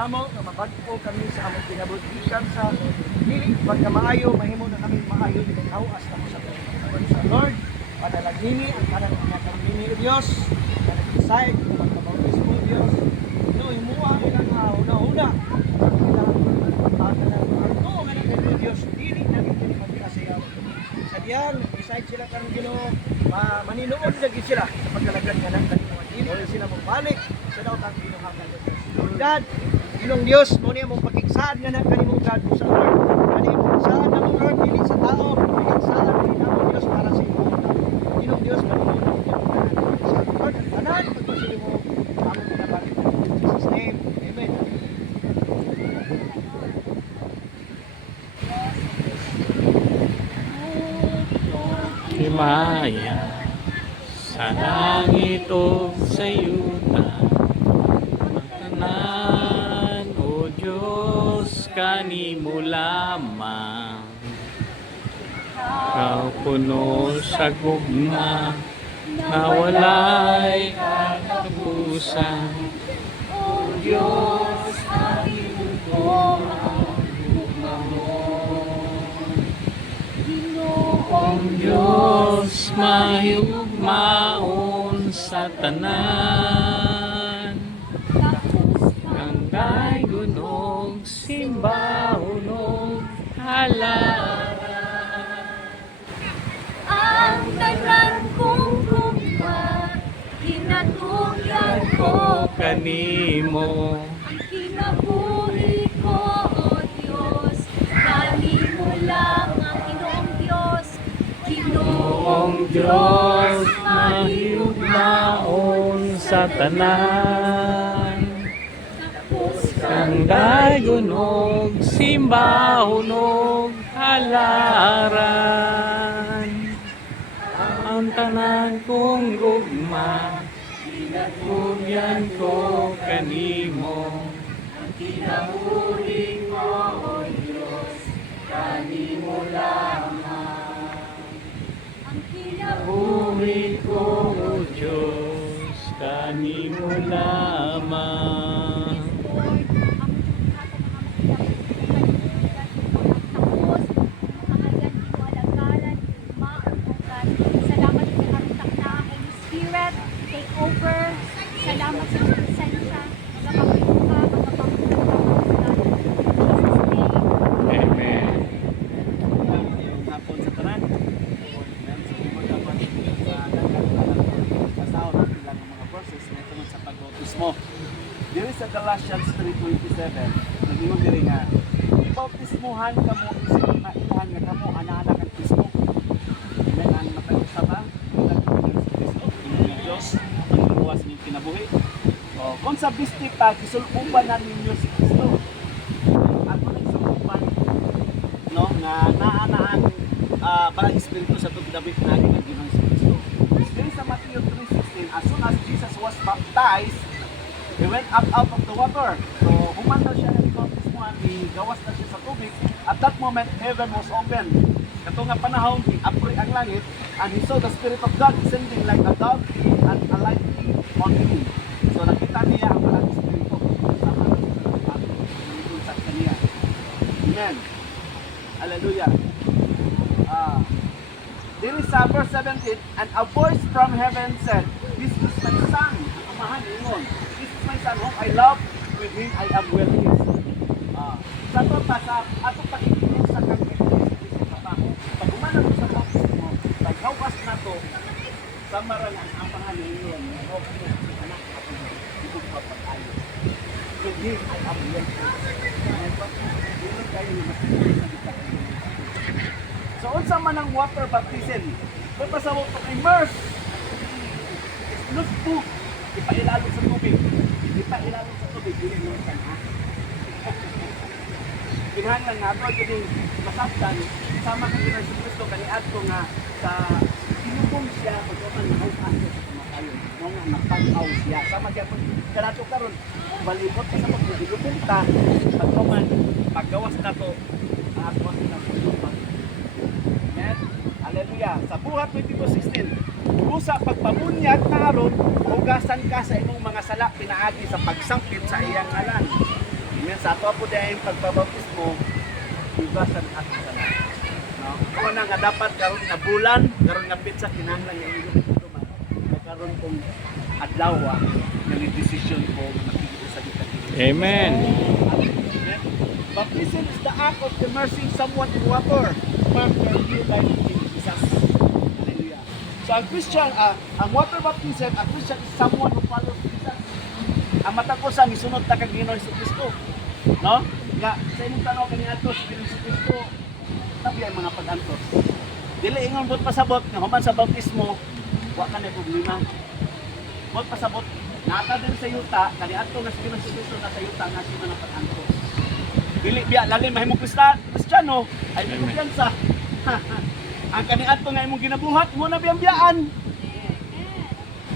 namo nga mabagpo kami sa among kinabuhian sa dili pagkamaayo mahimo na kami maayo ikawas na mo sa Lord. Padalagini ang kanang nini o Dios. Kanang-decide kung magkabautis mo Dios. Ito imuha ilang una-una. Ito nga nang Dios dili na gid magkasiyaw. Sa diyan decide sila karon Ginoo maninuod lagi sila sa pagkalagad nga nang kanino dili sila mobalik sa daw tang ginuhagan ng Dios. God, Ginong Dios mo niya mong pakigsaad nga nang kanimo God sa Lord. Kanimo sa namong Lord dili sa tao, pakigsaad ni namong Dios para sa imo. Ginong Dios maninuod sa Lord tanan pagpasili mo among pinabalik in Jesus name. Amen. Himaya sa langit o sa yuta, magtanan o Diyos kanimo lamang. Ikaw puno sa gugma na walay katapusan. O Diyos kanimo po ang gugma mo. Ginoong Diyos mahigugmaon sa tanan, ang kay gunog simbahon og halaran. Ang tanan kong gugma, kinatugyan ko, Kanimo ang kinabuhi ko, O Diyos, kanimo lang ang Ginoong Diyos, Ginoong Diyos mahigugmaon sa tanan, ang kay gunog simbahon og halaran. Ang tanan kong gugma, kinatugyan ko kanimo, ang kinabuhi ko, O Diyos, kanimo lamang. ang kinabuhi Buhi ko, O Diyos, kanimo lamang. Lord, ang tapos, pangalan mo alagalan, maungan. Salamat sa aming takna, Holy Spirit, take over. Salamat sa mga presensya, magapaguha, magapaguha, Amen. Hapon sa tanan. Sa ibang dapat sa pasahod ang ilang mga process na ito sa pagbautismo. Diri sa Galatians 3:27, nag-ingon diri nga ibautismuhan kamo isip na ilahan nga kamo ana-anak ng Kristo. Amen. Ang matag-usa ba? Kristo, ang Dios, ang luwas ng kinabuhi. O kung sa bisti pa gisulbuban na ninyo si Kristo. Ako nagsulbuban no nga naa ang parang espiritu sa tugdabit na ng Ginoong Kristo. Diri sa Matthew 3:16, as soon as Jesus was baptized, he went up out of the water. So, human daw siya ng baptismuhan, gawas na siya sa tubig. At that moment, heaven was open. Kato nga panahon, i-apri ang langit, and he saw the Spirit of God descending like a dove and alighting on him. So, nakita niya ang parang espiritu. Sama na sa kaniya. Amen. Hallelujah. Diri sa verse 17, and a voice from heaven said, "This is my son." Ang amahan ingon, "This is my son whom I love, with him I am well pleased." Sa to pa sa ato pakikinig sa kanyang pag umanan mo sa baptismo, paghawas na to, sa marangan ang amahan ingon, "Okay, anak ako, ito papatayo. With him I am well pleased." Dili kayo ni mas so, unsa man ang water baptism? Kung pasawag to immerse, luspo, ipailalog sa tubig. Ipailalog sa tubig, dili mo sa ha. Kinahanglan nga ato kining masabtan sama kang Ginoong Kristo kaniadto ko nga sa tinubong siya pagkuan ng hawaan sa kamatayon. Mo nga napanaw siya sama gyapon kanato karon balibot pa sa pagdilubong ta pagkuman paggawas nato ang ato na pagkuman. Hallelujah. Sa Buhat 22:16, busa pagpabunyag na aron, hugasan ka sa imong mga sala pinaagi sa pagsangkit sa iyang ngalan. Amen. Sa ato po dahil pagbabautismo, ibasan at sana. No? Kung na nga dapat karon nga bulan, karon nga pizza kinahanglan nga inyo dito man. Karon kung adlaw nga ni decision ko nga makikita sa kita. Amen. Baptism is the act of immersing someone in water to mark their new life in Jesus. Hallelujah. So ang Christian, ang water baptism, ang Christian is someone who follows Jesus. Ang matakosan, isunod ta kang Ginoong Jesucristo. No? Nga, sa inyong tanaw kaniadto sa Ginoong Jesucristo, tabi ang mga pag-antos. Dili ingon bot pasabot nga human sa bautismo, wa ka na problema. Bot pasabot, nata din sa yuta, kaniadto nga sa Ginoong Jesucristo na sa yuta nga sino na pag-antos. Dili biya lalim mahimong Kristiyano ay may kumpiyansa. Ang kaniadto nga imong ginabuhat mo na biyang-biyaan.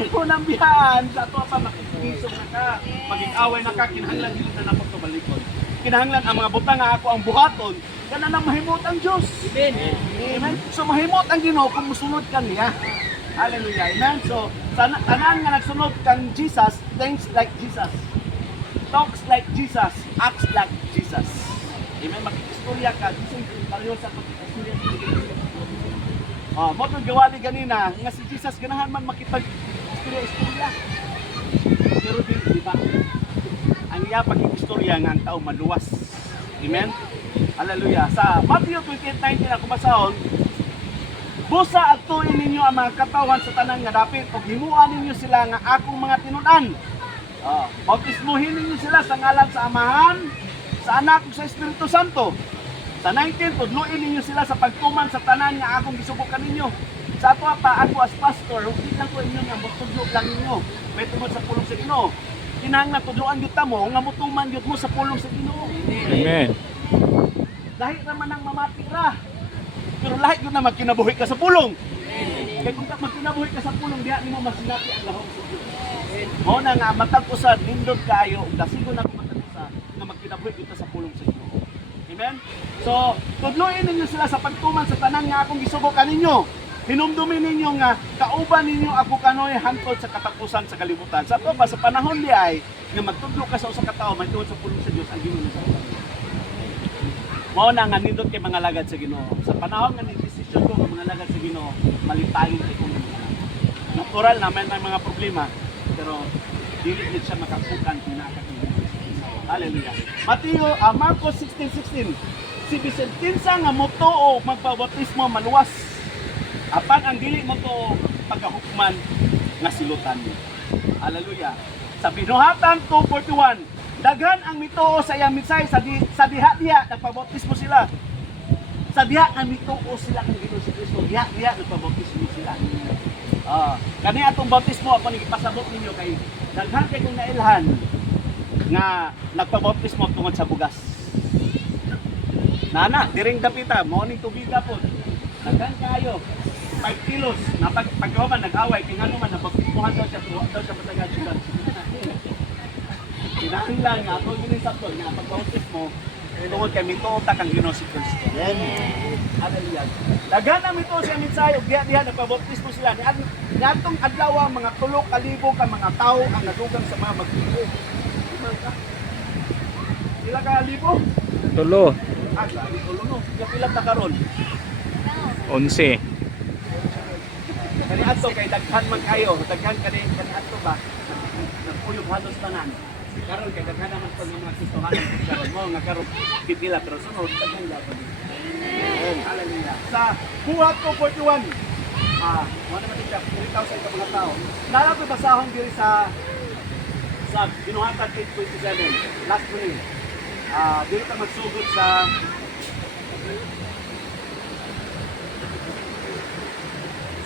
Ikaw nang biyaan sa ato pa makikisog na ka, maging away na ka, kinahanglan dili na napot to balikon. Kinahanglan ang mga butang nga ako ang buhaton, kana nang mahimot ang Dios. Amen. Amen. So mahimot ang Ginoo kung musunod ka niya. Hallelujah. Amen. So tanan nga nagsunod kang Jesus, thinks like Jesus. Talks like Jesus, acts like Jesus. Amen. Makikistorya ka, dising pareho sa pagkikistorya. Mo tong gawali ganina, nga si Jesus ganahan man makipag-istorya. Pero di ba? Ang iya pagkikistorya nga ang tao maluwas. Amen. Hallelujah. Sa Matthew 28:19 ako basahon, busa adtuin ninyo ang mga katawan sa tanan nga dapit ug himuan ninyo sila nga akong mga tinud-an. Bautismuhin ninyo sila sa ngalan sa Amahan, sa Anak ug sa Espiritu Santo. Sa 19, tudluin ninyo sila sa pagtuman sa tanan nga akong gisubukan ninyo. Sa ato pa ako as pastor, hindi lang ko inyo nga mutudlo lang ninyo. May tungod sa pulong sa Ginoo. Kinahanglan tudloan gyud ta mo nga mutuman gyud mo sa pulong sa Ginoo. Amen. Lahi naman ang mamati ra. Pero lahi gyud na magkinabuhi ka sa pulong. Kaya kung magkinabuhi ka sa pulong, diha nimo masinati ang lahom sa Dios. Mo na nga matag usad nindot kaayo ug dasigon ako matag usad nga magkinabuhi kita sa pulong sa Ginoo. Amen. So, tudluin ninyo sila sa pagtuman sa tanan nga akong gisubukan ninyo. Hinumdumin ninyo nga kauban ninyo ako kanoy hangtod sa katapusan sa kalibutan. Sa to pa sa panahon di ay nga magtudlo ka sa usa ka tawo magtuon sa pulong sa Dios ang Ginoo sa mao na nga nindot kay mga lagad sa Ginoo. Sa panahon nga ni decision ko nga mga lagad sa Ginoo, malipayon kay kung natural naman ang mga problema pero dili gid siya makapukan pinakakita. Hallelujah. Marcos 16:16. Si bisan kinsa nga motuo magpabautismo maluwas. Apan ang dili mo to pagkahukman nga silutan. Hallelujah. Sa binuhatan 2:41, daghan ang mituo sa iyang misay sa diha nagpabautismo sila. Sa diha nga mituo sila kang Ginoo si Kristo, diha nagpabautismo sila. Kani atong bautismo ako nigipasabot ninyo kay daghan kay kung nailhan nga nagpabautismo tungod sa bugas. Nana, diring dapita, morning tubiga po. Daghan kayo. 5 kilos na pagkawaman nag-away kay ngano man nabautismohan daw siya patagan siya. Kinahanglan nga ako gini sakto nga pagbautismo tungod kay mituo ta kang Ginoo si Kristo. Amen. Hallelujah. Daghan ang mituo sa misay ug diha nagpabautismo sila. Niadtong adlaw mga 3,000 ka mga tawo ang nadugang sa mga magtuo. Pila ka libo? Tulo. Tulo no. Pila ta karon? 11. Kani adto kay daghan man kayo, daghan kani adto ba? Nagpuyog halos tanan. Karon kay daghan naman pag mga Kristohanan karon mo nga karon pipila pero sunod daghan gyapon. Amen. Hallelujah. Sa buhat ko 41. Wala man siya 3,000 ka mga tao. Nara ko basahon diri sa Binuhatan 8:27. Last one. Dili ta magsugod sa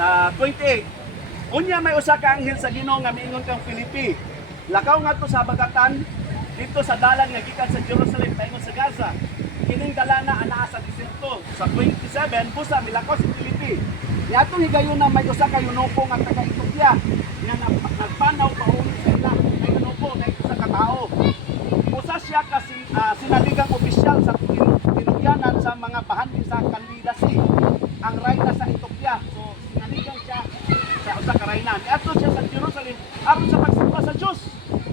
28. Unya may usa ka anghel sa Ginoo nga miingon kang Filipi. Lakaw ngadto sa bagatan dito sa dalan nga gikan sa Jerusalem paingon sa Gaza. Kining dalana anaa sa desierto. Sa 27 busa milakaw si Filipi. Niadtong higayon na may usa ka yunuko nga taga Ethiopia nga nagpanaw pauli sa ila. May yunuko na usa ka tawo. Usa siya ka sinaligang opisyal sa tinubyanan sa mga bahandi sa Kandidasi. Ang rayna sa Ethiopia. So sinaligang siya sa usa ka rayna. Niadto siya sa Jerusalem aron sa pagsimba sa Dios.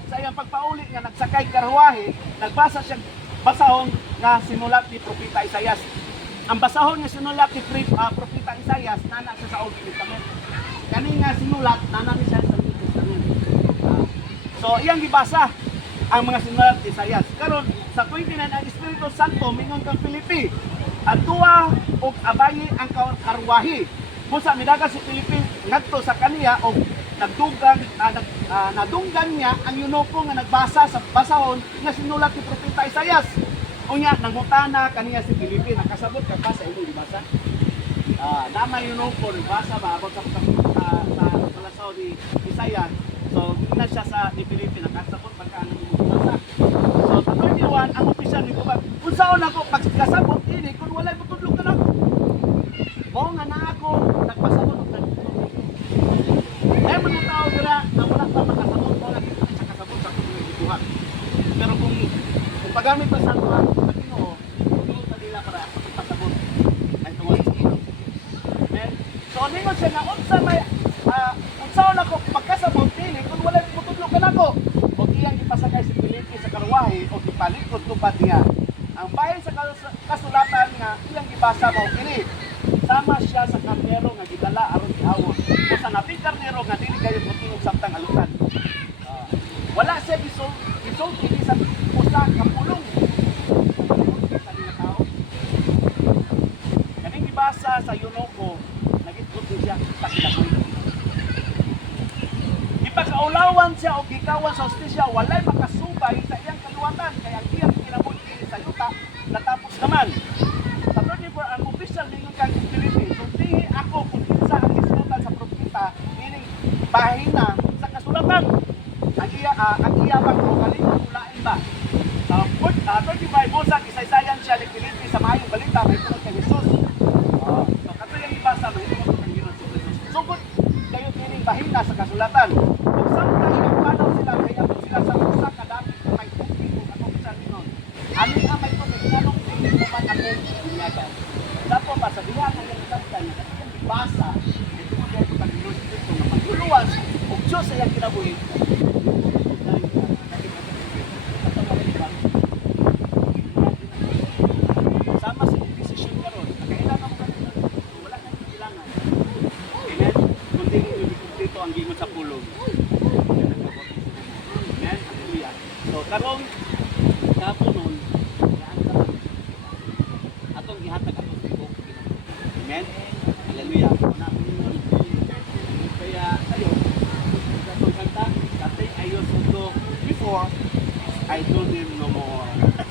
Sa iyang pagpauli nga nagsakay ka karwahe, nagbasa siya basahon nga sinulat ni Propeta Isaias. Ang basahon nga sinulat ni Propeta Isaias, nana siya sa Old Testament. Kani nga sinulat, nana ni siya sa New Testament. So, iyang gibasa ang mga sinulat ni Isaias. Karon sa 29 ang Espiritu Santo mingon kang Filipi. Adtua og abayi ang karwahe. Busa midaga si Filipi ngadto sa kaniya og nadunggan niya ang yunoko nga nagbasa sa basahon nga sinulat ni Propeta Isaias. Unya nangutana kaniya si Filipi, nakasabot ka ba sa imo gibasa? Nama yunoko nagbasa ba abot sa basahon ni Isaias. So na siya sa ni Filipi nakasabot pagka ano mo gibasa. So sa 31 ang opisyal ni Gubag, unsaon ako pagkasabot ini kun walay mutudlog ka nako. Mo nga na ako nagpasabot og nagtudlog. Ay mga tao dira na wala pa makasabot mo lagi sa kasabot sa tubuhan. Pero kung paggamit pa sa tuwa sa Ginoo, tulo sa dila para pasabot ay tuwa sa Ginoo. Amen. So ningon siya nga unsaon ako pagkasabot ini kun walay mutudlog ka nako. Og iyang ipasakay si Filipi sa karwahe o ipalikod tupad niya. Ang bahin sa kasulatan nga iyang gibasa mao kini. Sama siya sa karnero nga gidala aron ihawon. O sa naping karnero nga dili kayo motingog samtang alutan. Wala siya gisol kini sa usa ka pulong. Sa mga tao. Kaning gibasa sa Yunoko, nagitgod siya sa kinabuhi. Ipakaulawan siya o gikawan sa hostisya, walay makasubay sa iyang kaluwatan kaya ang iyang kinabuhi sa yuta natapos naman. Sa 34 ang official ningon kang Philippines, suntihi ako kung kinsa ang gisulat sa propeta, meaning bahina sa kasulatan. Ang iyabang o kalimot ulain ba? Sa 35 busak isaysayan siya ni Philippines sa maayong balita may tungkol kay Jesus. So kato yung ibasa may tungkol kay Jesus. Sugod kayo meaning bahina sa kasulatan. Kung samtang ipapanaw sila, kaya sila sa usa kadapit na may tubig o katong sa minon. Ano nga may tubig, nanong tubig naman ako bunyagan. Dapo pa sa diha ng yung kaptan, yung ibasa, ito mo dito pag-ilos dito na maguluwas, o Diyos sa iyang kinabuhi. Sama sa decision karon, kailangan mo kanina, wala kang kailangan. Amen? Kundi dito ang gingon sa pulong. Amen? Hallelujah. So, karong kapunon, atong gihatag atong tibok. Amen? Hallelujah. Kaya tayo, atong kanta, dati ayos ito before, I told him no more. At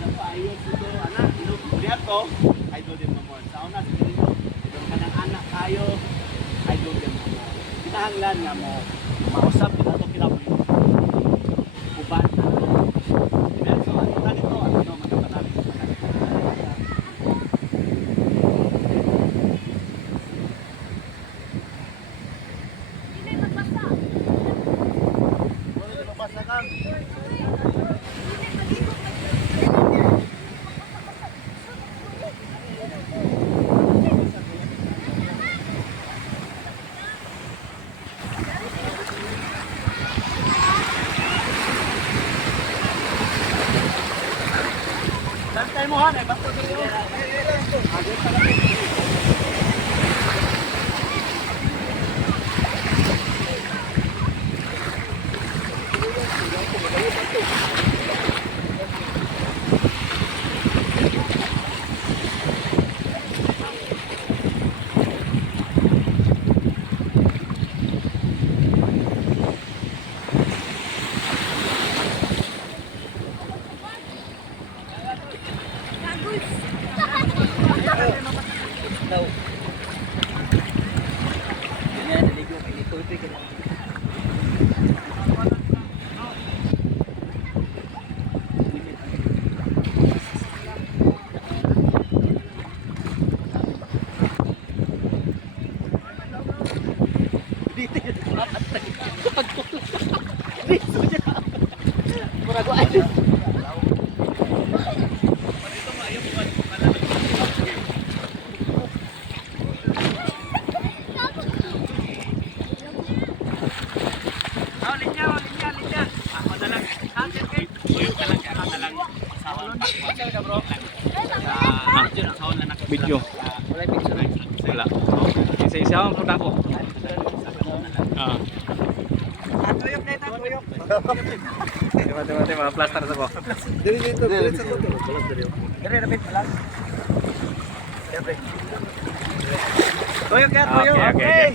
ako ayos ito, anak, inubulihat ko, I told him no more. Sa una, sa ganito, itong kanang anak tayo, I told him no more. Kinahanglan nga mo, mausap kita ito kinabuhi. Uban na. Amen? So, ano ganito, ano, magkapanapin sa kanito. Hindi magbasa. Wala na mabasa ka. Bantay mo han, bantay mo yun. Agad talaga. Linya. Ako na lang. isa-isa po na ako. Ah. Tuyok na ito, tuyok. Mati, mga plaster sa ko. Dili dito, dili sa tuto. Dili rapid pala. Tuyok ka, tuyok. Okay.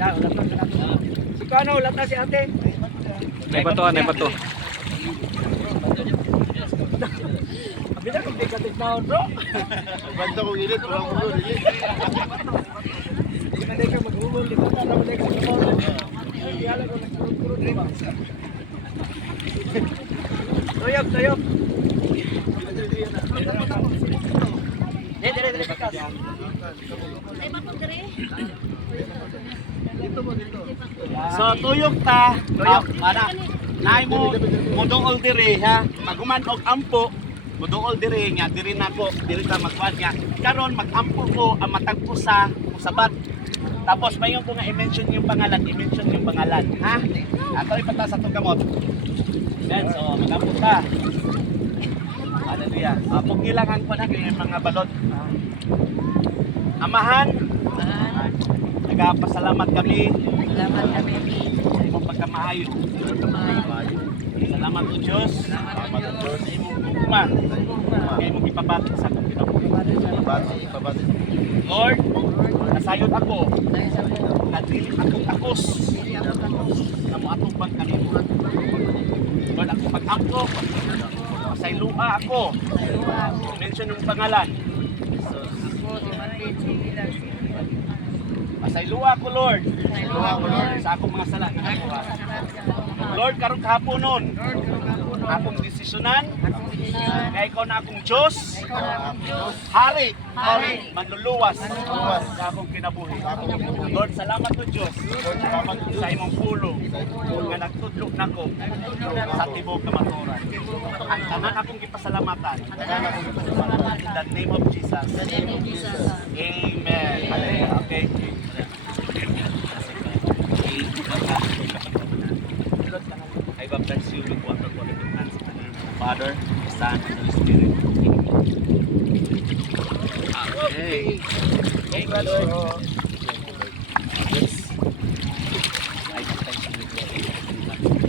Ciao, ulat na natin. Si Kano, ulat na si ate. Nay bato. Bilang kung tigkatig na bro. Banda ko init, walang ulo. Di na ka mag-umol, di ba na ka mag-umol. Ay, yala ko nagkurot-kurot di ba? Tuyok, tuyok. Dili bakas. Ay, bato dire. So tuyok ta, tuyok mana. Nay mo muduol diri ha. Paguman og ampo, muduol diri nga diri nako, diri ta magkuan nga. Karon magampo ko ang matagpo sa usabat. Tapos mayon ko nga i-mention yung pangalan, ha? Ato ipata sa tong kamot. Then so magampo ta. Hallelujah. Pugilangan ko na yung mga balot. Amahan, nagpasalamat kami. Salamat kami. Sa imong pagkamaayo. Salamat o Diyos. Salamat o Diyos. Sa imong gugma. Kaya mong ipabati sa akong kinabuhi. Pabati. Lord, nasayod ako. Nadilit akong takos. Na mo atong bang kanimo. Lord, ako pag-ampo. Masaylua ako. Mention yung pangalan. Masaylua ako, Lord. Sa akong mga sala. Lord, karong kahapon nun. Akong desisyonan. Kaya ikaw na akong Diyos. Hari. Manluluwas. Sa akong kinabuhi. Lord, salamat o Diyos. Salamat sa imong pulong. Nga nagtudlok na ko sa tibok kamaturan. Ang tanan akong ipasalamatan. In the name of Jesus. Amen. Hallelujah. Okay. I baptize you with water for the hands of the Father, the Son, and the Holy Spirit. Okay. Okay, brother. Yes. I baptize you with water for the hands.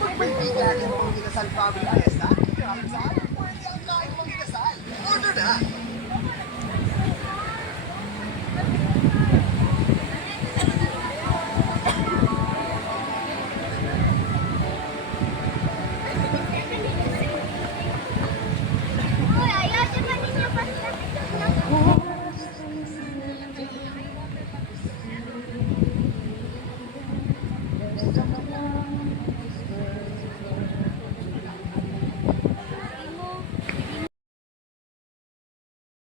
Pagpipigyan mo ang kinasal family fiesta? Saan pwede ang lahat mong kinasal? Order na!